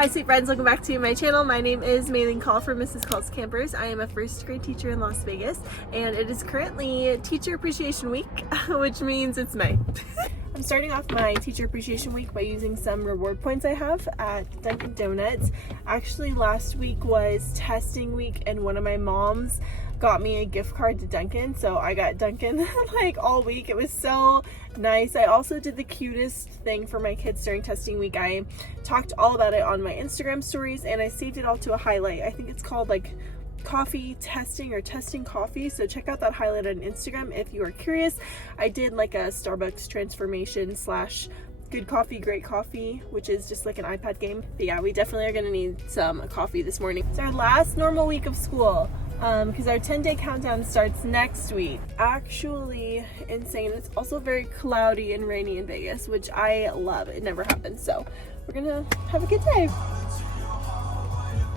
Hi sweet friends, welcome back to my channel. My name is Maylene Call from Mrs. Call's Campers. I am a first grade teacher in Las Vegas and it is currently Teacher Appreciation Week, which means it's May. I'm starting off my Teacher Appreciation Week by using some reward points I have at Dunkin' Donuts. Actually last week was testing week and one of my moms got me a gift card to Dunkin', so I got Dunkin' like all week. It was so nice. I also did the cutest thing for my kids during testing week. I talked all about it on my Instagram stories and I saved it all to a highlight. I think it's called like coffee testing or testing coffee, so check out that highlight on Instagram if you are curious. I did like a Starbucks transformation / good coffee, great coffee, which is just like an iPad game. But yeah, we definitely are gonna need some coffee this morning. It's our last normal week of school because our 10-day countdown starts next week. Actually insane. It's also very cloudy and rainy in Vegas, which I love. It never happens, so we're gonna have a good day.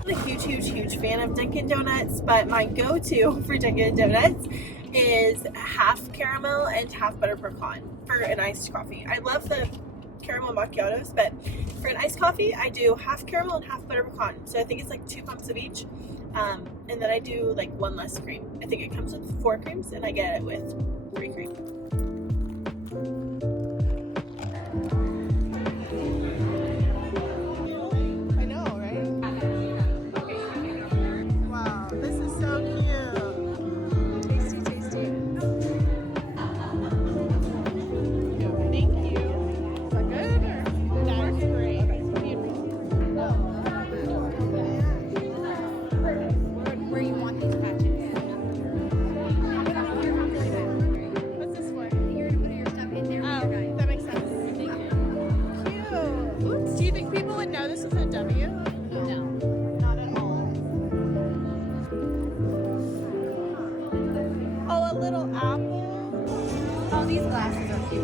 I'm a huge fan of Dunkin' Donuts, but my go-to for Dunkin' Donuts is half caramel and half butter pecan for an iced coffee. I love the caramel macchiatos, but for an iced coffee I do half caramel and half butter pecan, so I think it's like 2 pumps of each, and then I do like one less cream. I think it comes with 4 creams and I get it with 3 creams.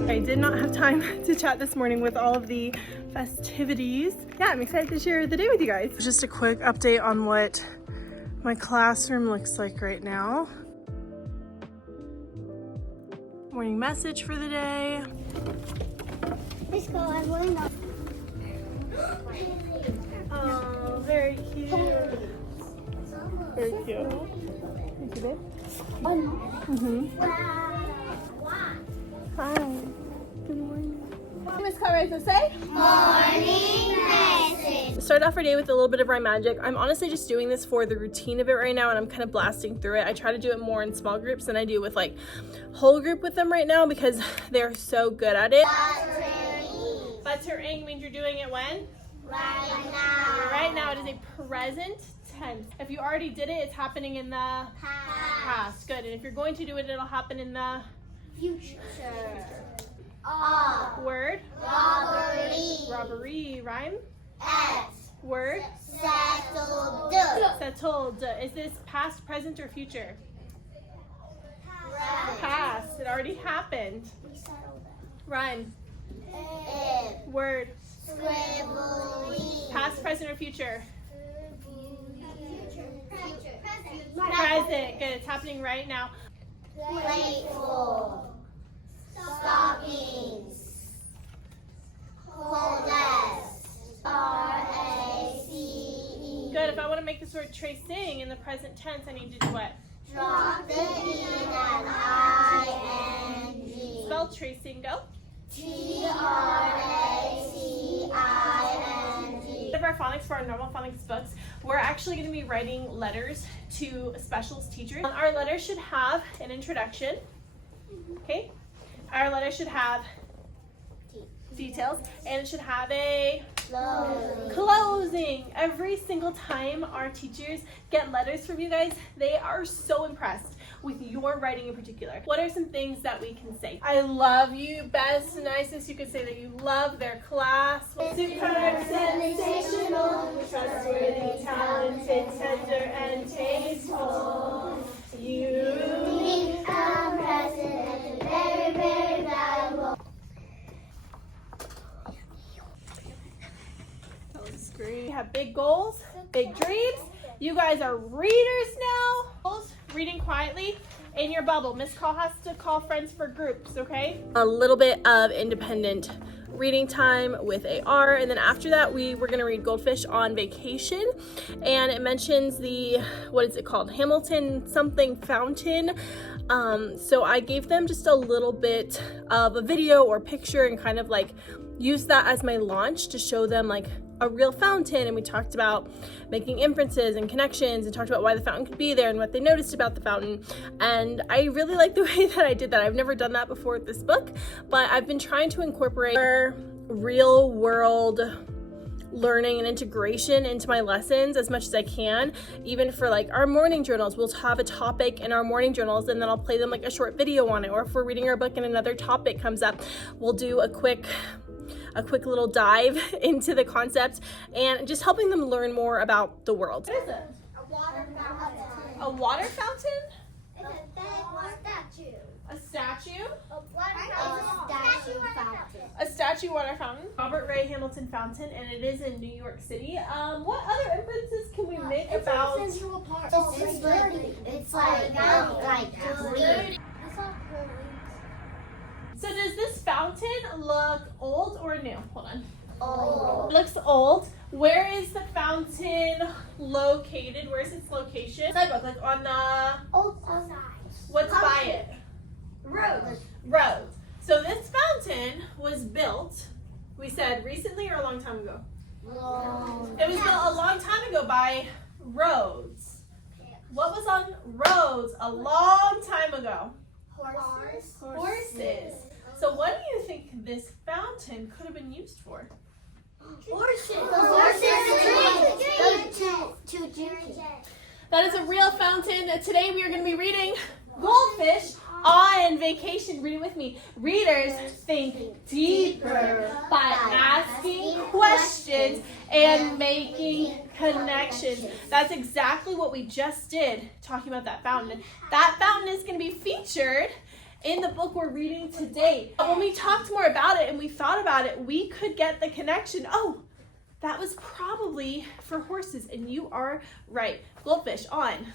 I did not have time to chat this morning with all of the festivities. Yeah, I'm excited to share the day with you guys. Just a quick update on what my classroom looks like right now. Morning message for the day. Let's go, I'm going up. Oh, very cute. Very cute. Thank you, babe. Hi. Good morning. Miss Carreza, say? Morning message. Start off our day with a little bit of rhyme magic. I'm honestly just doing this for the routine of it right now and I'm kind of blasting through it. I try to do it more in small groups than I do with like whole group with them right now because they're so good at it. Buttering means you're doing it when? Right now. Right now it is a present tense. If you already did it, it's happening in the past. Good. And if you're going to do it, it'll happen in the Future. Word. Robbery. Robbery. Rhyme. S. Word. Settled. Settled. Is this past, present, or future? Past. It already happened. Rhyme. Word. Scribbly. Past, present, or future? Present. Good. It's happening right now. Grateful. Stockings. Coldest. R-A-C-E. Good. If I want to make this word tracing in the present tense, I need to do what? Drop the E and I-N-G. Spell tracing. Go. T-R-A-C-I-N-G. Of our phonics for our normal phonics books, we're actually going to be writing letters to specials teachers. Our letter should have an introduction. Okay. Our letter should have details and it should have a closing. Every single time our teachers get letters from you guys, they are so impressed with your writing in particular. What are some things that we can say? I love you, best, nicest. You could say that you love their class. Superb, sensational, trustworthy, talented, tender, and tasteful. You very, very valuable. That was great. We have big goals, big dreams. You guys are readers now. Reading quietly in your bubble. Miss Call has to call friends for groups, okay? A little bit of independent reading time with AR, and then after that we were gonna read Goldfish on Vacation, and it mentions the, what is it called, Hamilton something fountain. So I gave them just a little bit of a video or picture and kind of like use that as my launch to show them like a real fountain, and we talked about making inferences and connections and talked about why the fountain could be there and what they noticed about the fountain. And I really like the way that I did that. I've never done that before with this book, but I've been trying to incorporate real world learning and integration into my lessons as much as I can. Even for like our morning journals, we'll have a topic in our morning journals and then I'll play them like a short video on it, or if we're reading our book and another topic comes up, we'll do a quick little dive into the concept and just helping them learn more about the world. What is it? A water fountain. A water fountain? It's a statue. A statue? A statue fountain. A statue water fountain. Robert Ray Hamilton Fountain, and it is in New York City. What other inferences can we make about? It's dirty. It's like dirty. So does this fountain look old or new? Hold on. Old. It looks old. Where is the fountain located? Where's its location? Sidewalk, like on the, Old side. what's by it? Road. Road. So this fountain was built, we said recently or a long time ago? It was built a long time ago by roads. What was on roads a long time ago? Horses. So what do you think this fountain could have been used for? Horses. To drink. That is a real fountain. Today we are going to be reading Goldfish on Vacation. Read it with me. Readers think deeper by asking questions and making connections. That's exactly what we just did, talking about that fountain. And that fountain is going to be featured in the book we're reading today. When we talked more about it and we thought about it, we could get the connection. Oh, that was probably for horses, and you are right. Goldfish on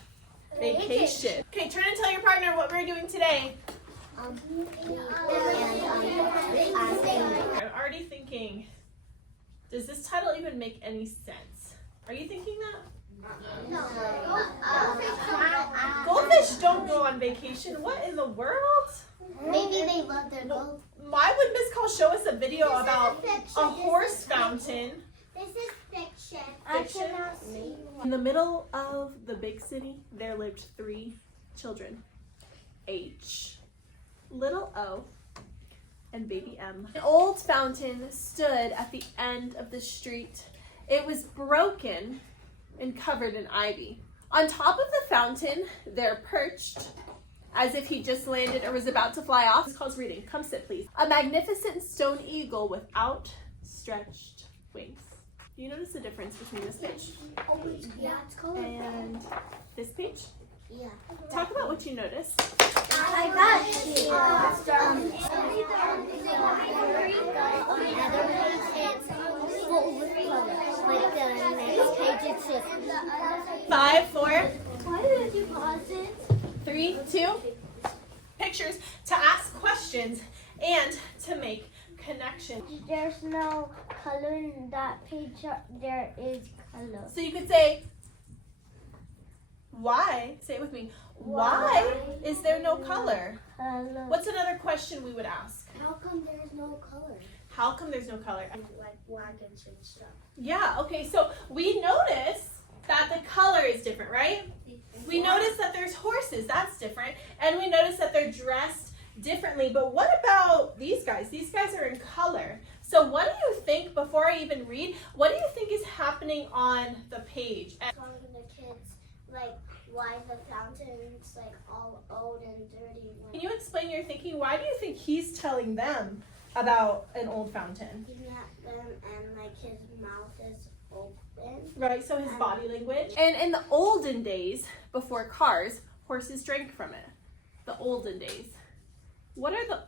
Vacation. Okay, turn and tell your partner what we're doing today. I'm already thinking, does this title even make any sense? Are you thinking that? Goldfish don't go on vacation. What in the world? Maybe they love their gold. Why would Miss Cole show us a video about a horse fountain? This is fiction. Fiction? In the middle of the big city, there lived 3 children. H, little O, and baby M. An old fountain stood at the end of the street. It was broken and covered in ivy. On top of the fountain, there perched, as if he just landed or was about to fly off. This calls reading. Come sit, please. A magnificent stone eagle with outstretched wings. Do you notice the difference between this page Yeah, it's called and this page? Yeah. Talk about what you noticed. I got you. Like the next page, it's just 5, 4, Why did you pause it? 3, 2. Pictures to ask questions and to make connections. There's no color in that page. There is color. So you could say, why? Say it with me. Why is there no color? What's another question we would ask? How come there's no color? How come there's no color? Like wagons and stuff. Yeah, okay, so we notice that the color is different, right? We notice that there's horses, that's different. And we notice that they're dressed differently. But what about these guys? These guys are in color. So what do you think, before I even read, what do you think is happening on the page? Telling the kids like why the fountain's like all old and dirty. Can you explain your thinking? Why do you think he's telling them about an old fountain? He's at them and like his mouth is open. Right, so his body language. And in the olden days, before cars, horses drank from it. The olden days.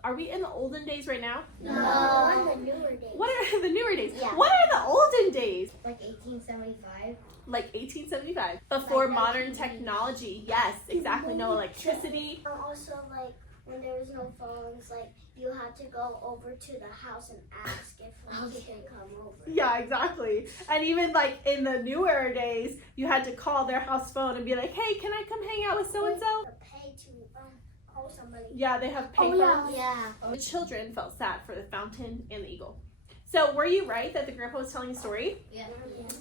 Are we in the olden days right now? No. On the newer days. What are the newer days? Yeah. What are the olden days? Like 1875. Like 1875. Before modern technology. Yes, exactly. No electricity. Also like when there was no phones, like you had to go over to the house and ask if you can come over. Yeah, exactly. And even like in the newer days, you had to call their house phone and be like, hey, can I come hang out with so-and-so? Pay to call somebody. Yeah, they have pay phones. Yeah. The children felt sad for the fountain and the eagle. So were you right that the grandpa was telling a story? Yeah.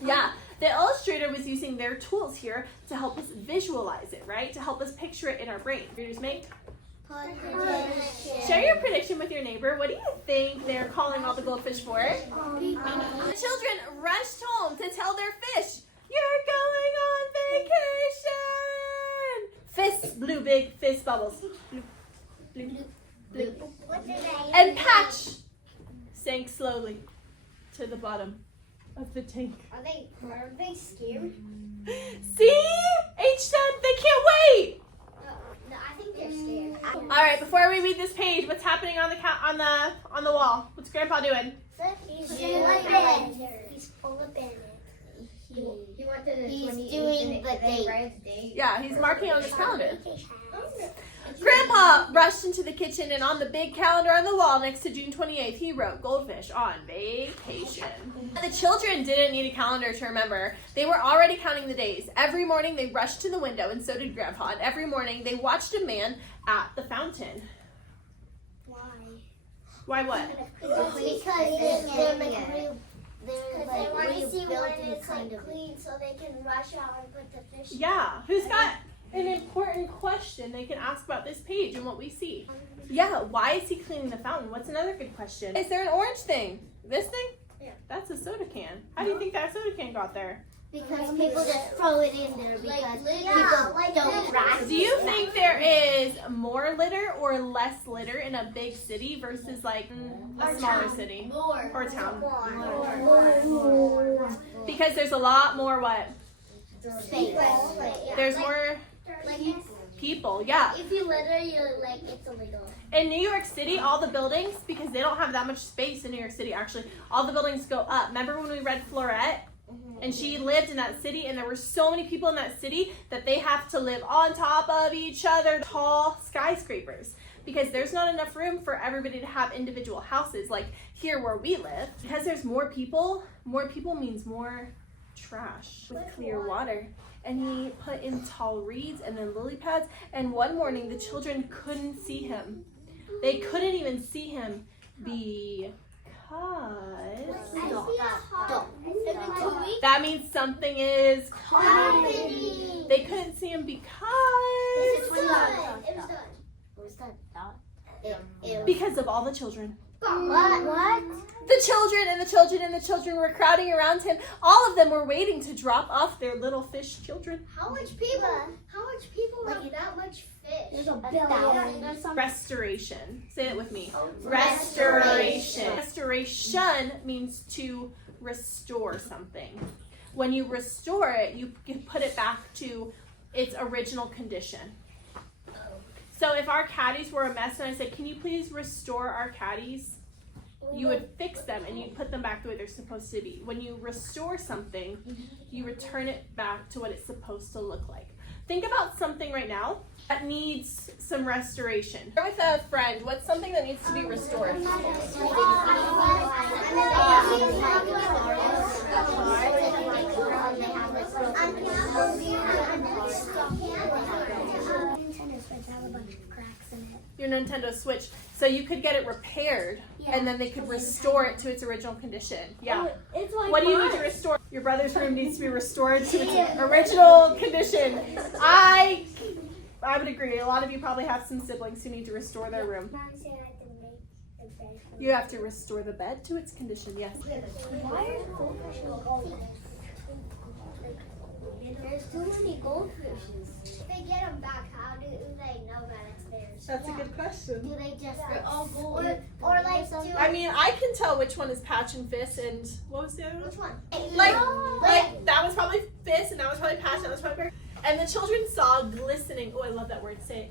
Yeah. The illustrator was using their tools here to help us visualize it, right? To help us picture it in our brain. Readers make? Share your prediction with your neighbor. What do you think they're calling all the goldfish for? The children rushed home to tell their fish, you're going on vacation! Fists blew big fist bubbles. Bloop, bloop, bloop. And Patch sank slowly to the bottom of the tank. Are they scared? See? H said they can't wait! No, I think they're scared. All right, before we read this page, what's happening on the wall? What's Grandpa doing? He's full of bananas. He's full of bananas. He wanted to He's doing the date. Yeah, he's marking on his calendar. Grandpa rushed into the kitchen, and on the big calendar on the wall next to June 28th, he wrote goldfish on vacation. The children didn't need a calendar to remember. They were already counting the days. Every morning they rushed to the window, and so did Grandpa. And every morning they watched a man at the fountain. Why? Why what? Because they want to see when it's like clean so they can rush out and put the fish. Yeah, who's got an important question they can ask about this page and what we see? Yeah, why is he cleaning the fountain? What's another good question? Is there an orange thing? This thing? Yeah. That's a soda can. How do you think that soda can got there? Because people just throw it in there because people don't wrap. Do you think there is more litter or less litter in a big city versus like a smaller city? More. Or town? More. Because there's a lot more what? Space. There's more people, yeah. If you litter, you're like, it's illegal. In New York City, all the buildings, because they don't have that much space in New York City actually, all the buildings go up. Remember when we read Florette? And she lived in that city, and there were so many people in that city that they have to live on top of each other, tall skyscrapers, because there's not enough room for everybody to have individual houses like here where we live. Because there's more people means more trash with clear water. And he put in tall reeds and then lily pads, and one morning the children couldn't see him. They couldn't even see him because that means something is happening. They couldn't see him because of all the children. What? The children were crowding around him. All of them were waiting to drop off their little fish children. How much people have that much fish? There's a billion. Restoration. Say it with me. Restoration. Restoration means to restore something. When you restore it, you can put it back to its original condition. So if our caddies were a mess and I said, can you please restore our caddies? You would fix them and you put them back the way they're supposed to be. When you restore something, you return it back to what it's supposed to look like. Think about something right now that needs some restoration. Share with a friend, what's something that needs to be restored? Your Nintendo Switch. So you could get it repaired and then they could restore it to its original condition. Yeah. What do you need to restore? Your brother's room needs to be restored to its original condition. I would agree. A lot of you probably have some siblings who need to restore their room. You have to restore the bed to its condition, yes. Why are goldfish gold? There's too many goldfishes. If they get them back, how do they know that it's theirs? That's a good question. Do they just all gold? Or like I mean, I can tell which one is Patch and Fist, and what was the other one? which one? Like that was probably Fist, and that was probably Patch, and that was probably Bear. And the children saw glistening. Oh, I love that word. Say it.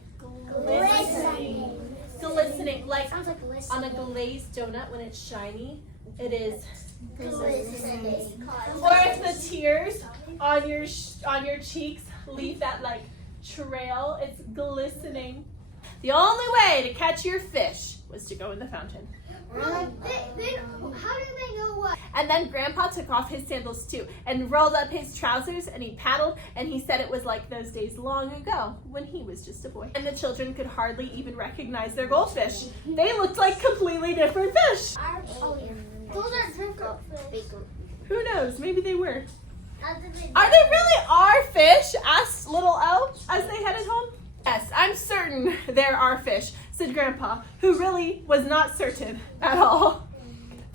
Glistening. Glistening. Like Sounds like glistening. on a glazed donut when it's shiny, it is glistening. Or if the tears on your cheeks leave that like trail, it's glistening. The only way to catch your fish was to go in the fountain. How do they know what? And then Grandpa took off his sandals too and rolled up his trousers and he paddled and he said it was like those days long ago when he was just a boy. And the children could hardly even recognize their goldfish. They looked like completely different fish. Those are different. Who knows? Maybe they were. Are Are they really our fish? Asked little O as they headed home. Yes, I'm certain there are fish, said Grandpa, who really was not certain at all.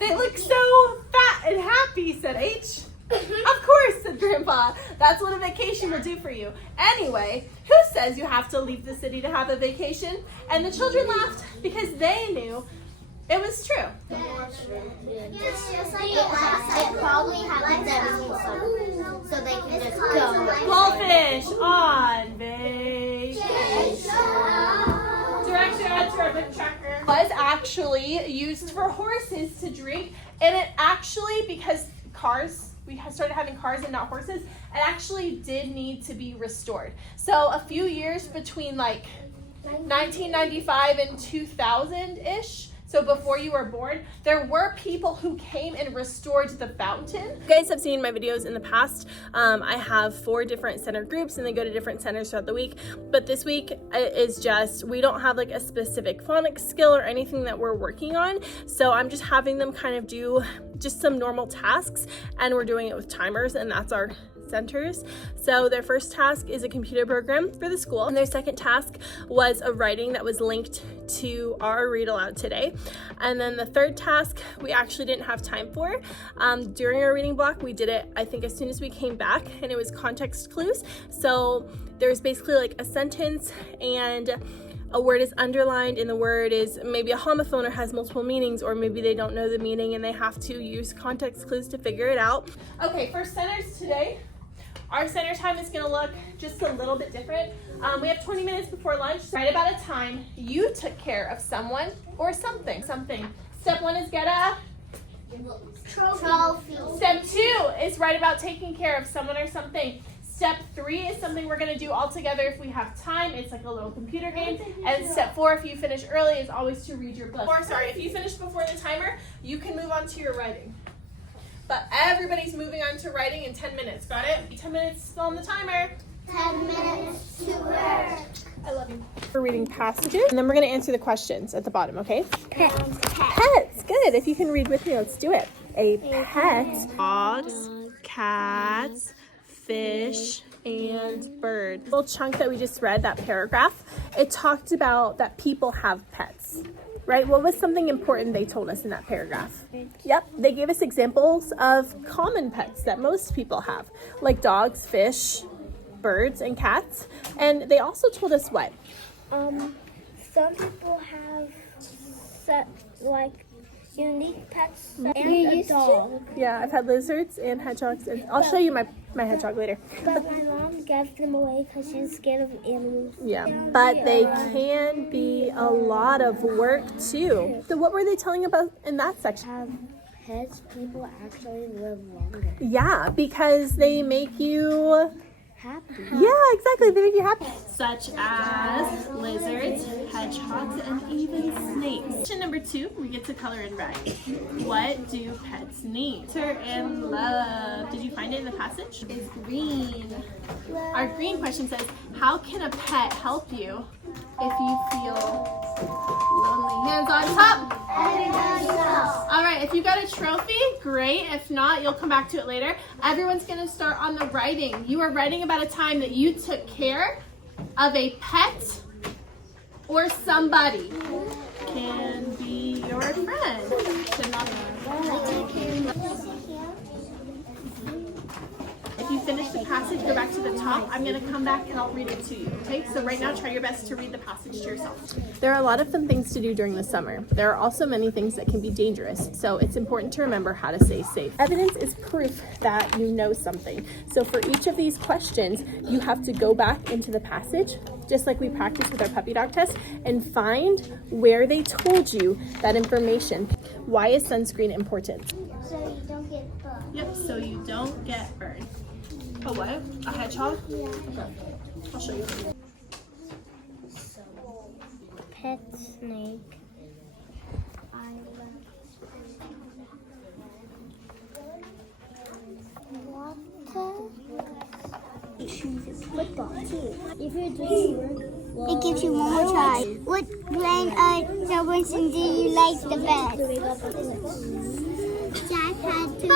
They look so fat and happy, said H. Of course, said Grandpa. That's what a vacation will do for you. Anyway, who says you have to leave the city to have a vacation? And the children laughed because they knew it was true. It's just like it probably happens every summer, so they can just go. Goldfish on vacation. Director tracker was actually used for horses to drink, and it actually, because we started having cars and not horses, it actually did need to be restored. So a few years between like 1995 and 2000-ish, so before you were born, there were people who came and restored the fountain. You guys have seen my videos in the past. I have 4 different center groups and they go to different centers throughout the week. But this week is just, we don't have like a specific phonics skill or anything that we're working on. So I'm just having them kind of do just some normal tasks, and we're doing it with timers, and that's our centers. So their first task is a computer program for the school, and their second task was a writing that was linked to our read aloud today. And then the third task we actually didn't have time for. During our reading block, we did it, I think, as soon as we came back, and it was context clues. So there's basically like a sentence and a word is underlined, and the word is maybe a homophone or has multiple meanings, or maybe they don't know the meaning and they have to use context clues to figure it out. Okay, for centers today, our center time is going to look just a little bit different. We have 20 minutes before lunch. Write about a time you took care of someone or something. Step 1 is get a Trophy. Step 2 is write about taking care of someone or something. Step 3 is something we're going to do all together if we have time. It's like a little computer game. And step 4, if you finish early, is always to read your book. Or sorry, if you finish before the timer, you can move on to your writing. But everybody's moving on to writing in 10 minutes. Got it? 10 minutes on the timer. 10 minutes to work. I love you. We're reading passages, and then we're going to answer the questions at the bottom, okay? Pets. Pets. Good. If you can read with me, let's do it. A pet. Dogs, cats, fish, and bird. The little chunk that we just read, that paragraph, it talked about that people have pets. Right? What was something important they told us in that paragraph? Yep, they gave us examples of common pets that most people have, like dogs, fish, birds, and cats. And they also told us what? Some people have unique pets and a dog. Yeah, I've had lizards and hedgehogs, and I'll show you my hedgehog later. But my mom gave them away because she's scared of animals. Yeah, but they can be a lot of work too. So what were they telling about in that section? Pets, people actually live longer. Yeah, because they make you Happy. Yeah, exactly. They make you happy. Such as lizards, hedgehogs, and even snakes. Question number 2, we get to color and write. What do pets need? Answer and love. Did you find it in the passage? It's green. Our green question says, how can a pet help you if you feel lonely? Hands on top. All right, if you got a trophy, great. If not, you'll come back to it later. Everyone's going to start on the writing. You are writing about a time that you took care of a pet or somebody. Can be your friend. If you finish the passage, go back to the top. I'm going to come back and I'll read it to you, okay? So right now, try your best to read the passage to yourself. There are a lot of fun things to do during the summer. There are also many things that can be dangerous, so it's important to remember how to stay safe. Evidence is proof that you know something. So for each of these questions, you have to go back into the passage, just like we practiced with our puppy dog test, and find where they told you that information. Why is sunscreen important? So you don't get burned. Yep, so you don't get burned. A what? A hedgehog? Yeah. Okay. I'll show you. pet snake. Football too. If you do, it gives you one more try. What brand of Winston do you like the best? Jack had to.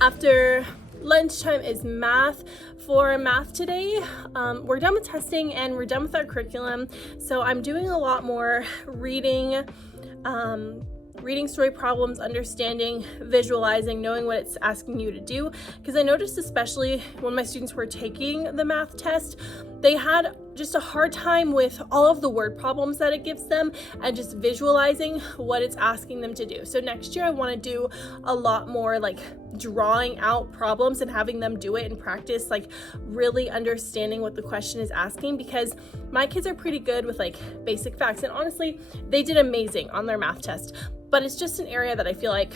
After lunchtime is math. For math today, we're done with testing and we're done with our curriculum. So I'm doing a lot more reading, reading story problems, understanding, visualizing, knowing what it's asking you to do. Because I noticed, especially when my students were taking the math test, they had just a hard time with all of the word problems that it gives them and just visualizing what it's asking them to do. So next year I want to do a lot more like drawing out problems and having them do it and practice, like really understanding what the question is asking, because my kids are pretty good with like basic facts, and honestly they did amazing on their math test, but it's just an area that I feel like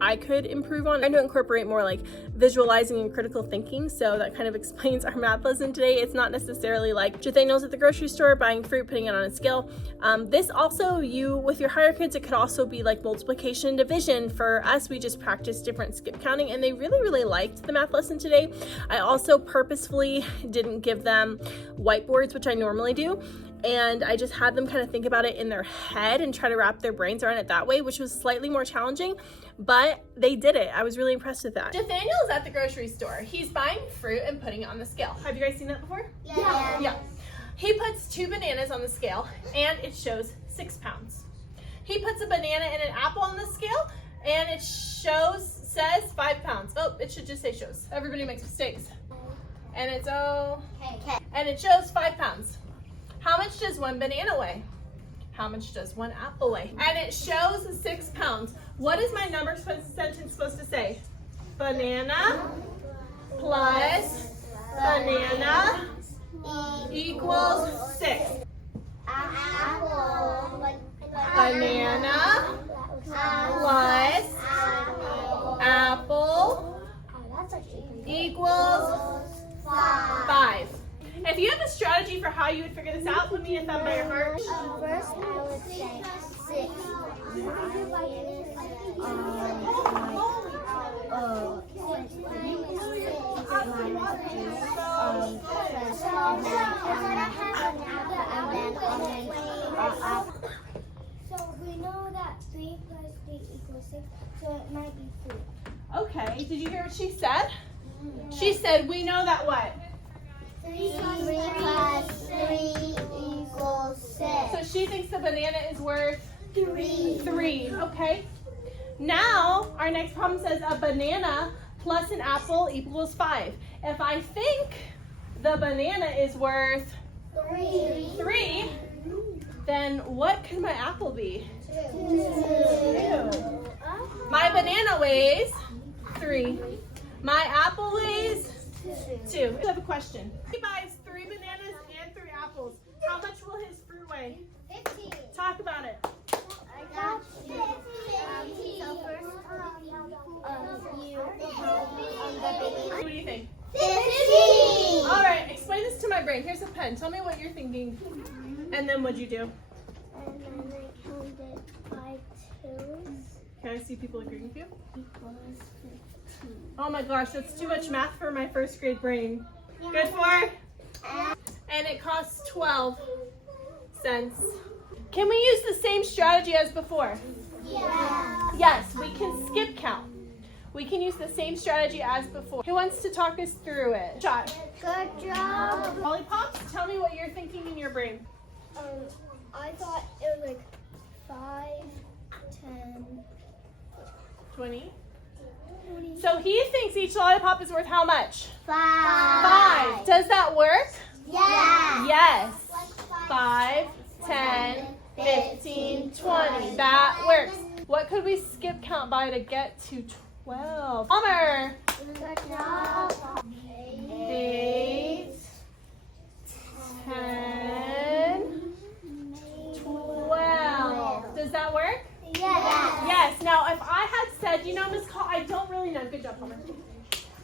I could improve on. I'm trying to incorporate more like visualizing and critical thinking, so that kind of explains our math lesson today. It's not necessarily like Nathaniel's at the grocery store buying fruit, putting it on a scale. This also, you with your higher kids, it could also be like multiplication and division. For us, we just practiced different skip counting, and they really liked the math lesson today. I also purposefully didn't give them whiteboards, which I normally do, and I just had them kind of think about it in their head and try to wrap their brains around it that way, which was slightly more challenging, but they did it. I was really impressed with that. Nathaniel is at the grocery store. He's buying fruit and putting it on the scale. Have you guys seen that before? Yeah. He puts 2 bananas on the scale and it shows 6 pounds. He puts a banana and an apple on the scale and it says 5 pounds. Oh, it should just say shows. Everybody makes mistakes. And it's and it shows 5 pounds. How much does 1 banana weigh? How much does 1 apple weigh? And it shows 6 pounds. What is my number sentence supposed to say? Banana plus banana equals 6. Banana plus apple equals 5. If you have a strategy for how you would figure this out, put me a thumb by your heart. First, I would say 6. So we know that 3 plus 3 equals 6, so it might be 3. Okay, did you hear what she said? She said, we know that what? 3 plus 3 equals 6. So she thinks the banana is worth 3. 3. Okay. Now, our next problem says a banana plus an apple equals 5. If I think the banana is worth 3, then what could my apple be? 2. My banana weighs 3. My apple weighs 2. I have a question. He buys 3 bananas and 3 apples. How much will his fruit weigh? 15. Talk about it. I got 15. So first, What do you think? 15. All right, explain this to my brain. Here's a pen. Tell me what you're thinking. And then what'd you do? And then I counted 5 2s Can I see people agreeing with you? equals 15. Oh my gosh, that's too much math for my first grade brain. Good for? And it costs 12 cents. Can we use the same strategy as before? Yeah. Yes, we can skip count. We can use the same strategy as before. Who wants to talk us through it? Shot. Good job. Lollipops, tell me what you're thinking in your brain. I thought it was like 5, 10, 20. 20. So he thinks each lollipop is worth how much? 5. 5. Does that work? Yeah. Yes. 5, 10, 15, 20. That works. What could we skip count by to get to 12? Palmer. Good job. 8, 10, 12. Does that work? Yeah. Yes. Now, if I had said, Miss Call, I don't really know. Good job, Palmer.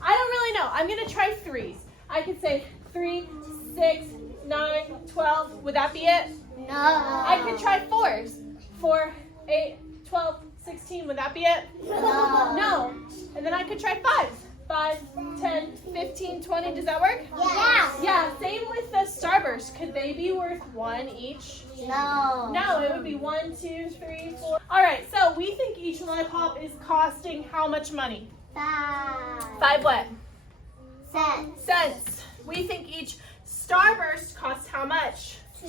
I don't really know. I'm going to try 3s. I could say 3, 6, 9, 12. Would that be it? No. I could try 4s. 4, 8, 12, 16. Would that be it? No. No. And then I could try 5s. 5, 10, 15, 20. Does that work? Yeah. Yeah, same with the Starburst. Could they be worth 1 each? No. No, it would be 1, 2, 3, 4. All right, so we think each lollipop is costing how much money? 5. 5 what? Cents. Cents. We think each Starburst costs how much? 2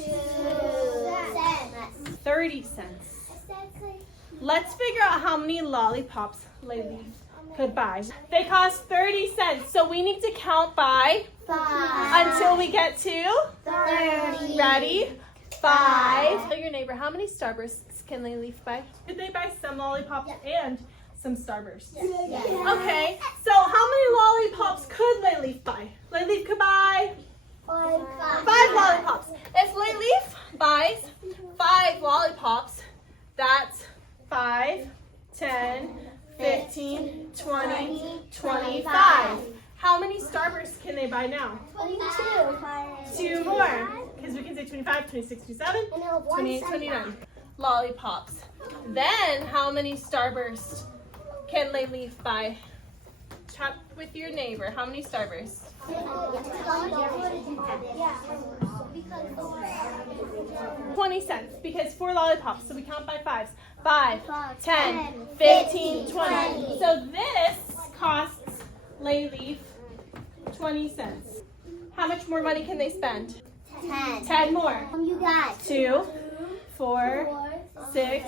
cents. 30 cents. Let's figure out how many lollipops Laylee could buy. They cost 30 cents, so we need to count by 5 until we get to 30. Ready? 5. Tell your neighbor, how many Starbursts can Laylee buy? Could they buy some lollipops and some Starbursts? Yes. Okay, so how many lollipops could Laylee buy? Laylee could buy 5 lollipops. If Laylee buys 5 lollipops, that's 5, 10, 15, 20, 25. How many Starbursts can they buy now? 2 more. Because we can say 25, 26, 27, 28, 29. Lollipops. Then how many Starbursts can Laylee buy? Chat with your neighbor. How many Starbursts? 20 cents, because 4 lollipops, so we count by 5s. 5, 10, 15, 20. So this costs Laylee 20 cents. How much more money can they spend? 10. 10 more. You got 2, 4, 6,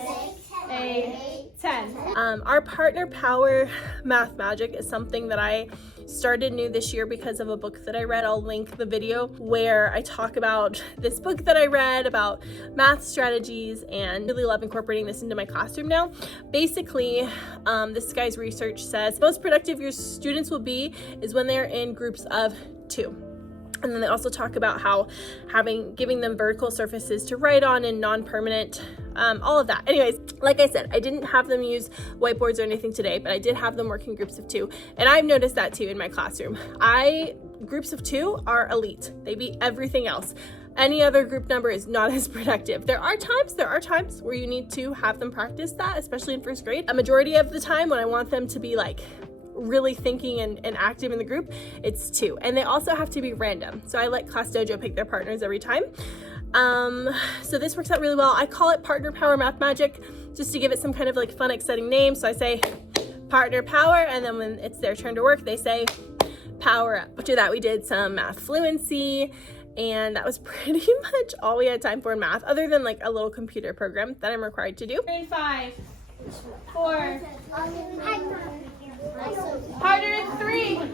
8, 10. Our partner power math magic is something that I started new this year because of a book that I read. I'll link the video where I talk about this book that I read about math strategies, and really love incorporating this into my classroom now. Basically, this guy's research says most productive your students will be is when they're in groups of 2. And then they also talk about how giving them vertical surfaces to write on and non-permanent, all of that. Anyways, like I said, I didn't have them use whiteboards or anything today, but I did have them work in groups of 2. And I've noticed that too in my classroom. Groups of 2 are elite. They beat everything else. Any other group number is not as productive. There are times where you need to have them practice that, especially in 1st grade. A majority of the time when I want them to be like really thinking and active in the group, it's 2. And they also have to be random. So I let Class Dojo pick their partners every time. So this works out really well. I call it Partner Power Math Magic just to give it some kind of like fun, exciting name. So I say Partner Power, and then when it's their turn to work, they say Power Up. After that, we did some math fluency, and that was pretty much all we had time for in math, other than like a little computer program that I'm required to do. 5, 4, Partner in 3, 2,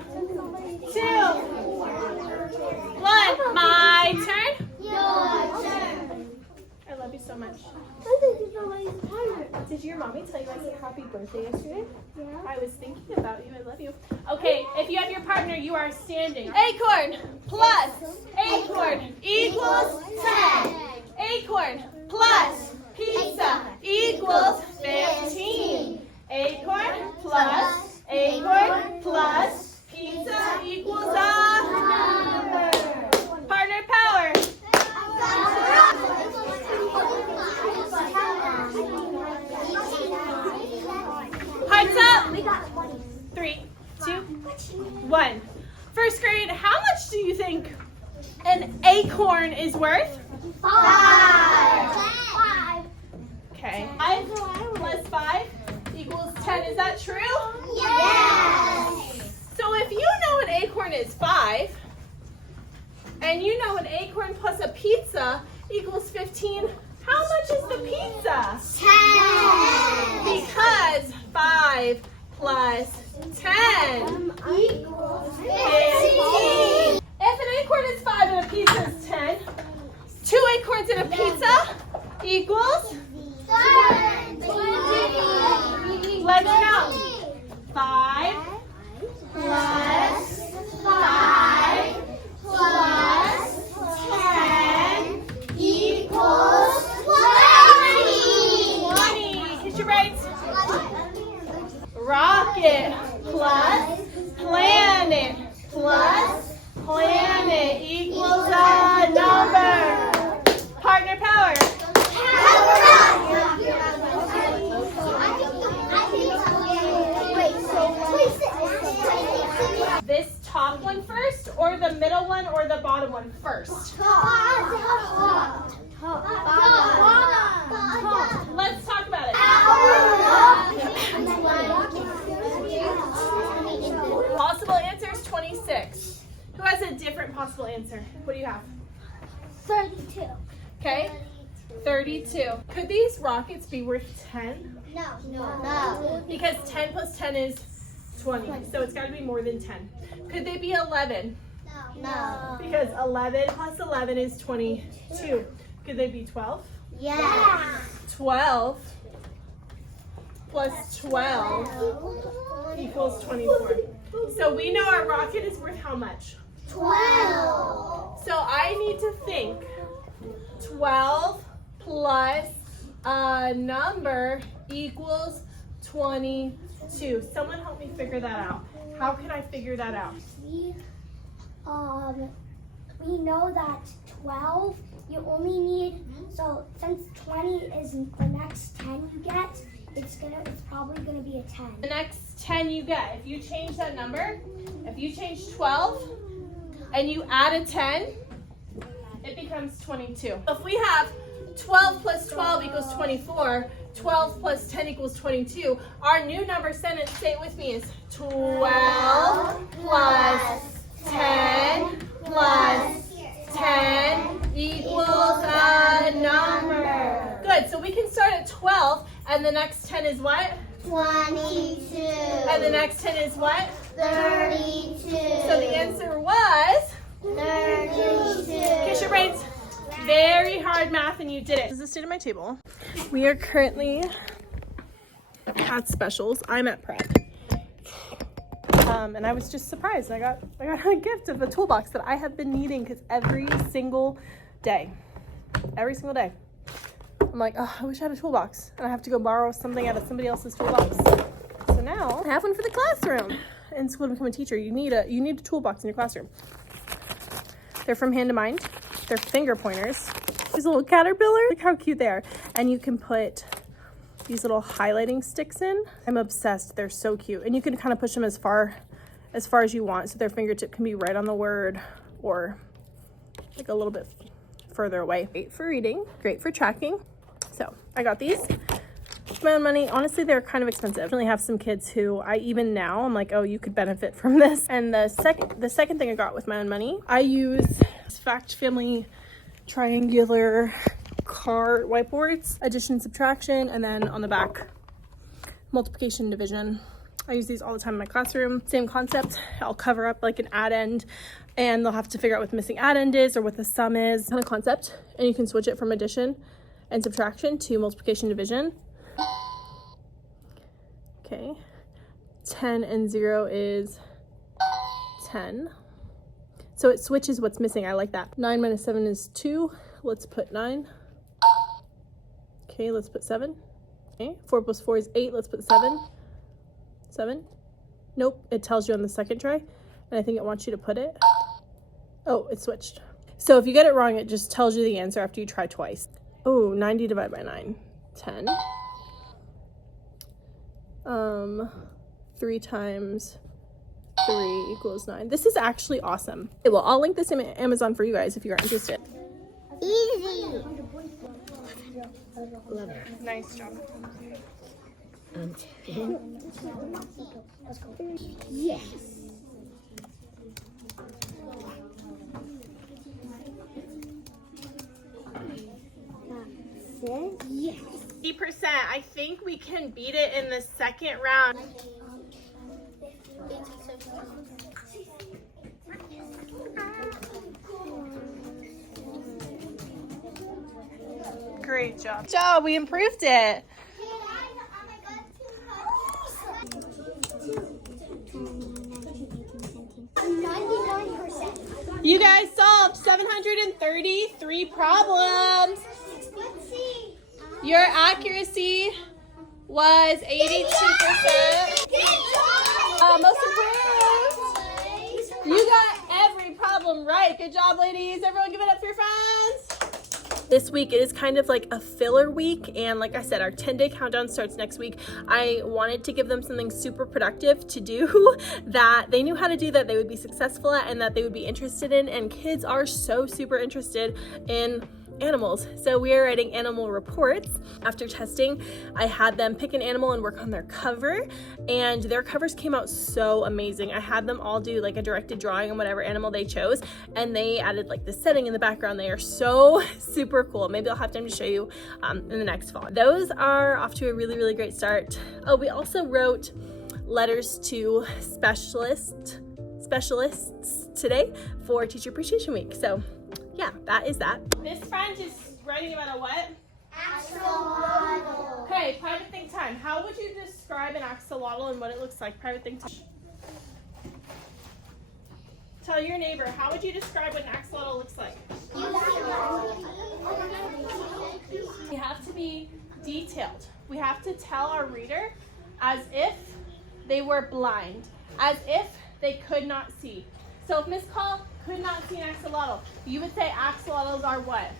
1. My turn. I love you so much. Did your mommy tell you I said happy birthday yesterday? Yeah. I was thinking about you. I love you. Okay, if you have your partner, you are standing. Acorn plus acorn equals 10. Acorn plus pizza equals 15. Acorn plus acorn plus pizza equals a number. Partner power. Hearts up. 3, 2, 1. 1st grade, how much do you think an acorn is worth? 5. Okay. 5 plus 5 equals 10. Is that true? Yes. So if you know an acorn is 5, and you know an acorn plus a pizza equals 15, how much is the pizza? 10. Because 5 plus 10 Equals 15. If an acorn is 5 and a pizza is 10, 2 acorns and a pizza equals 20. Let's count. 5 plus 5 plus 10 equals 20. 20. Hit your rights. Rocket plus planet equals a Let's talk about it. Possible answer is 26. Who has a different possible answer? What do you have? 32. Okay, 32. Could these rockets be worth 10? No. Because 10 plus 10 is 20, so it's got to be more than 10. Could they be 11? No. Because 11 plus 11 is 22. Could they be 12? Yeah. 12 plus 12 equals 24. So we know our rocket is worth how much? 12. So I need to think 12 plus a number equals 22. Someone help me figure that out. How can I figure that out? We know that 12, you only need, so since 20 is the next 10 you get, it's probably gonna be a 10. The next 10 you get, if you change that number, if you change 12 and you add a 10, it becomes 22. If we have 12 plus 12 equals 24, 12 plus 10 equals 22, our new number sentence, say it with me, is 12 plus 10 plus 10 equals a number. Good, so we can start at 12 and the next 10 is what? 22. And the next 10 is what? 32. So the answer was? 32. Kiss your brains. Very hard math and you did it. This is the state of my table. We are currently at specials. I'm at prep. And I was just surprised. I got a gift of a toolbox that I have been needing because every single day, I'm like, oh, I wish I had a toolbox. And I have to go borrow something out of somebody else's toolbox. So now I have one for the classroom. In school to become a teacher, you need a toolbox in your classroom. They're from Hand to Mind. They're finger pointers. These little caterpillar. Look how cute they are. And you can put these little highlighting sticks in. I'm obsessed. They're so cute. And you can kind of push them as far as you want. So their fingertip can be right on the word or like a little bit further away. Great for reading. Great for tracking. So I got these. My own money. Honestly, they're kind of expensive. I definitely have some kids who I'm like, oh, you could benefit from this. And the second thing I got with my own money, I use Fact Family triangular card whiteboards, addition, subtraction, and then on the back, multiplication, division. I use these all the time in my classroom. Same concept. I'll cover up like an add end and they'll have to figure out what the missing add end is or what the sum is. Kind of concept. And you can switch it from addition and subtraction to multiplication, division. Okay, 10 and 0 is 10. So it switches what's missing. I like that. 9 minus 7 is 2. Let's put 9. Okay, let's put 7. Okay, 4 plus 4 is 8. Let's put 7. 7. Nope, it tells you on the second try. And I think it wants you to put it. Oh, it switched. So if you get it wrong, it just tells you the answer after you try twice. Oh, 90 divided by 9. 10. 3 times 3 equals 9. This is actually awesome. Okay, well, I'll link this in Amazon for you guys if you are interested. Easy. 11. Nice job. 10. Yes. Yes. 50%. I think we can beat it in the second round. Great job. Good job. We improved it. You guys solved 733 problems. Let's see. Your accuracy was 82%. Most improved. You got every problem right. Good job, ladies. Everyone give it up for your friends. This week it is kind of like a filler week, and like I said, our 10-day countdown starts next week. I wanted to give them something super productive to do that they knew how to do, that they would be successful at, and that they would be interested in, and kids are so super interested in animals. So we are writing animal reports. After testing, I had them pick an animal and work on their cover, and their covers came out so amazing. I had them all do like a directed drawing on whatever animal they chose, and they added like the setting in the background. They are so super cool. Maybe I'll have time to show you in the next fall. Those are off to a really, really great start. Oh, we also wrote letters to specialists today for Teacher Appreciation Week. So yeah, that is that. This friend is writing about a what? Axolotl. Okay, private think time. How would you describe an axolotl and what it looks like? Private think time. Tell your neighbor, how would you describe what an axolotl looks like? We have to be detailed. We have to tell our reader as if they were blind, as if they could not see. So if Miss Call could not see an axolotl, you would say axolotls are what?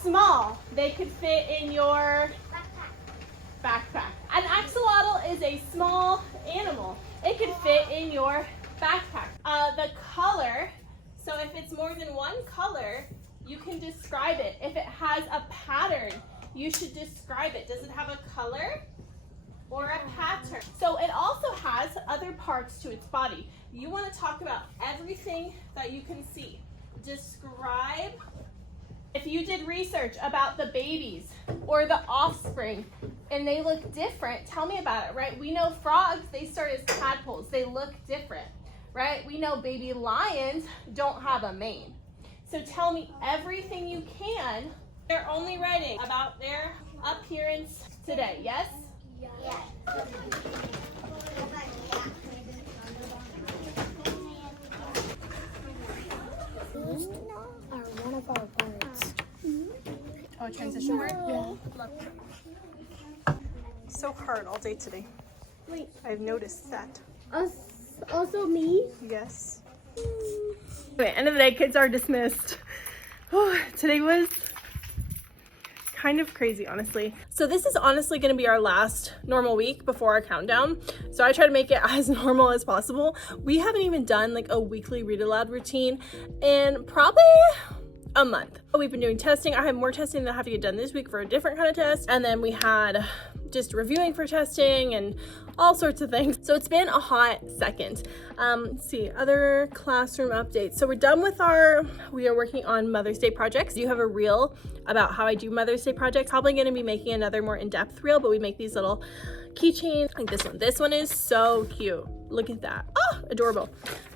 Small. They could fit in your backpack. An axolotl is a small animal. It could fit in your backpack. The color, so if it's more than one color, you can describe it. If it has a pattern, you should describe it. Does it have a color or a pattern? So it also has other parts to its body. You want to talk about everything that you can see. Describe. If you did research about the babies or the offspring and they look different, tell me about it, right? We know frogs, they start as tadpoles. They look different, right? We know baby lions don't have a mane. So tell me everything you can. They're only writing about their appearance today, yes? Yes. These are one of our words. Oh, a transition word? Yeah. So hard all day today. Wait. I've noticed that. Also me? Yes. Okay, end of the day, kids are dismissed. Oh, today was kind of crazy, honestly. So this is honestly going to be our last normal week before our countdown. So I try to make it as normal as possible. We haven't even done like a weekly read aloud routine in probably a month. We've been doing testing. I have more testing that I have to get done this week for a different kind of test. And then we had just reviewing for testing and all sorts of things. So it's been a hot second. Let's see, other classroom updates. So we're done with we are working on Mother's Day projects. You have a reel about how I do Mother's Day projects. Probably gonna be making another more in-depth reel, but we make these little keychains like this one. This one is so cute. Look at that. Oh, adorable.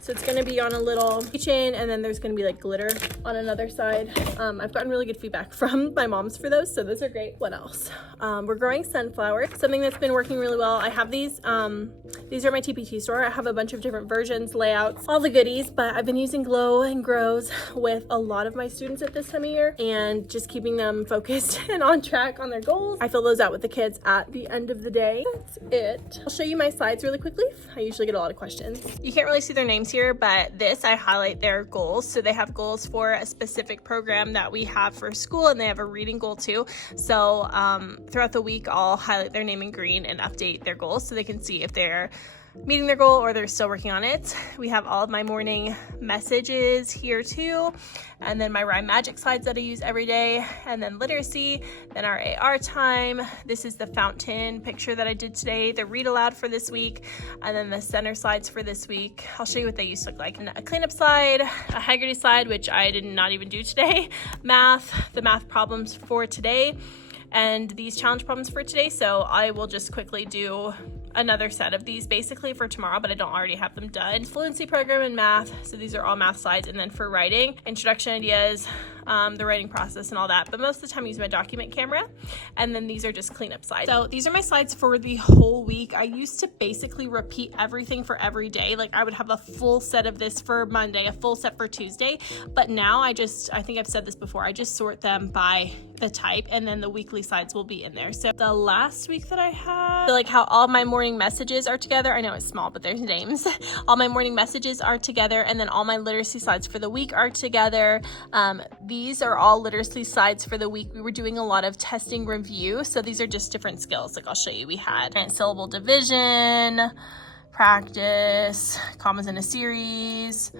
So it's gonna be on a little keychain, and then there's gonna be like glitter on another side. I've gotten really good feedback from my moms for those, so those are great. What else? We're growing sunflower, something that's been working really well. I have these are my TPT store. I have a bunch of different versions, layouts, all the goodies, but I've been using Glow and Grows with a lot of my students at this time of year and just keeping them focused and on track on their goals. I fill those out with the kids at the end of the day. That's it. I'll show you my slides really quickly. I usually get a lot of questions. You can't really see their names here, but this, I highlight their goals. So they have goals for a specific program that we have for school, and they have a reading goal too. So throughout the week, I'll highlight their name in green and update their goals so they can see if they're meeting their goal or they're still working on it. We have all of my morning messages here too, and then my rhyme magic slides that I use every day, and then literacy, then our AR time. This is the fountain picture that I did today, the read aloud for this week, and then the center slides for this week. I'll show you what they used to look like. A cleanup slide, a Haggerty slide, which I did not even do today, math, the math problems for today, and these challenge problems for today. So I will just quickly do another set of these basically for tomorrow, but I don't already have them done. Fluency program and math, so these are all math slides. And then for writing, introduction ideas, the writing process and all that, but most of the time I use my document camera. And then these are just cleanup slides. So these are my slides for the whole week. I used to basically repeat everything for every day. Like I would have a full set of this for Monday, a full set for Tuesday, but now I think I've said this before, I just sort them by the type, and then the weekly slides will be in there. So the last week that I had, like how all my morning messages are together. I know it's small, but there's names. All my morning messages are together, and then all my literacy slides for the week are together. these are all literacy slides for the week. We were doing a lot of testing review, so these are just different skills. Like I'll show you, we had syllable division, practice, commas in a series,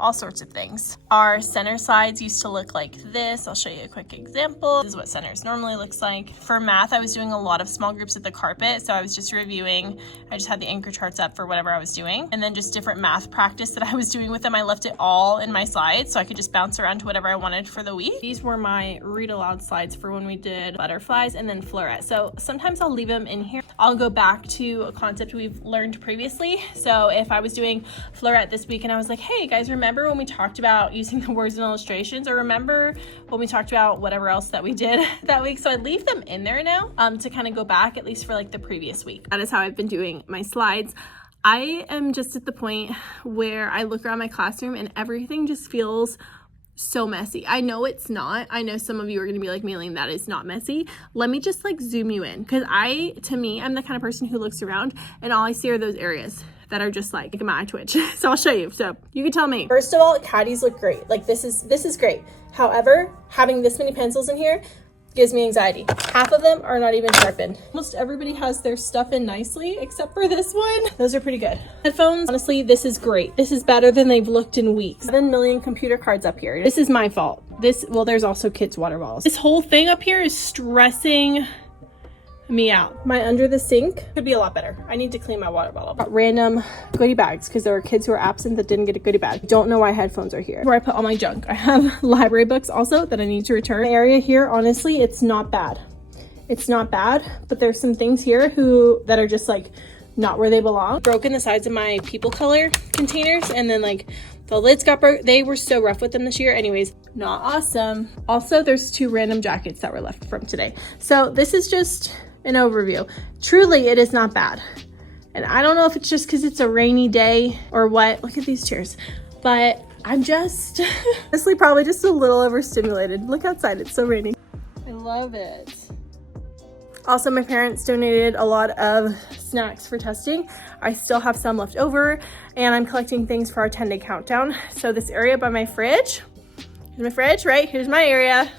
all sorts of things. Our center slides used to look like this. I'll show you a quick example. This is what centers normally looks like. For math, I was doing a lot of small groups at the carpet, so I was just reviewing. I just had the anchor charts up for whatever I was doing, and then just different math practice that I was doing with them. I left it all in my slides so I could just bounce around to whatever I wanted for the week. These were my read aloud slides for when we did butterflies and then floret. So sometimes I'll leave them in here. I'll go back to a concept we've learned previously. So if I was doing floret this week and I was like, hey guys, remember when we talked about using the words and illustrations, or remember when we talked about whatever else that we did that week? So I leave them in there now to kind of go back at least for like the previous week. That is how I've been doing my slides. I am just at the point where I look around my classroom and everything just feels so messy. I know it's not. I know some of you are going to be like, Maylene, that is not messy. Let me just like zoom you in, because to me, I'm the kind of person who looks around and all I see are those areas that are just like my eye twitch. So I'll show you. So you can tell me. First of all, caddies look great. Like this is great. However, having this many pencils in here gives me anxiety. Half of them are not even sharpened. Almost everybody has their stuff in nicely except for this one. Those are pretty good. Headphones, honestly, this is great. This is better than they've looked in weeks. 7 million computer cards up here. This is my fault. Well, there's also kids' water bottles. This whole thing up here is stressing me out. My under the sink could be a lot better. I need to clean my water bottle. Got random goodie bags because there were kids who were absent that didn't get a goodie bag. Don't know why headphones are here. Where I put all my junk. I have library books also that I need to return. The area here, honestly, it's not bad. It's not bad, but there's some things here that are just like not where they belong. Broken the sides of my people color containers, and then like the lids got broke. They were so rough with them this year. Anyways, not awesome. Also, there's 2 random jackets that were left from today. So this is just an overview. Truly, it is not bad. And I don't know if it's just because it's a rainy day or what. Look at these chairs. But I'm just honestly probably just a little overstimulated. Look outside, it's so rainy. I love it. Also, my parents donated a lot of snacks for testing. I still have some left over, and I'm collecting things for our 10-day countdown. So this area by my fridge, here's my fridge, right? Here's my area.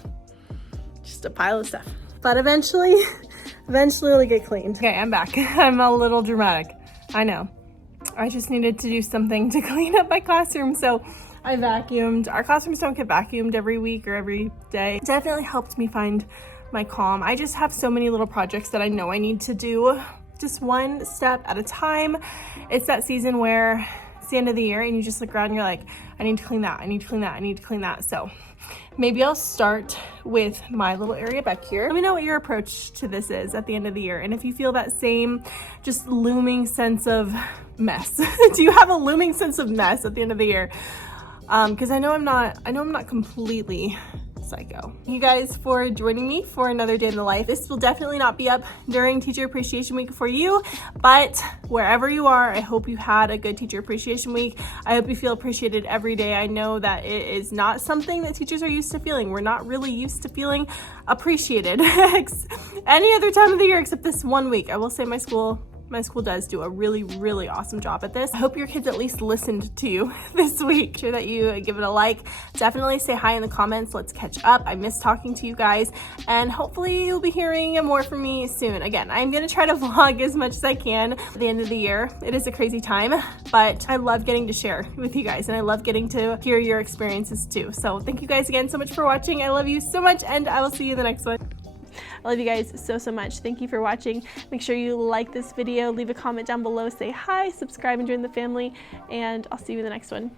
Just a pile of stuff. But eventually it'll get cleaned. Okay, I'm back. I'm a little dramatic. I know. I just needed to do something to clean up my classroom, so I vacuumed. Our classrooms don't get vacuumed every week or every day. It definitely helped me find my calm. I just have so many little projects that I know I need to do just one step at a time. It's that season where it's the end of the year and you just look around and you're like, I need to clean that, I need to clean that, I need to clean that. So maybe I'll start with my little area back here. Let me know what your approach to this is at the end of the year. And if you feel that same just looming sense of mess. Do you have a looming sense of mess at the end of the year? Because I know I'm not completely psycho. Thank you guys for joining me for another day in the life. This will definitely not be up during Teacher Appreciation Week for you, but wherever you are, I hope you had a good Teacher Appreciation Week. I hope you feel appreciated every day. I know that it is not something that teachers are used to feeling. We're not really used to feeling appreciated any other time of the year except this one week. I will say my school does do a really, really awesome job at this. I hope your kids at least listened to you this week. Make sure that you give it a like. Definitely say hi in the comments. Let's catch up. I miss talking to you guys, and hopefully you'll be hearing more from me soon. Again, I'm gonna try to vlog as much as I can at the end of the year. It is a crazy time, but I love getting to share with you guys, and I love getting to hear your experiences too. So thank you guys again so much for watching. I love you so much, and I will see you in the next one. I love you guys so much. Thank you for watching. Make sure you like this video, leave a comment down below, say hi, subscribe and join the family, and I'll see you in the next one.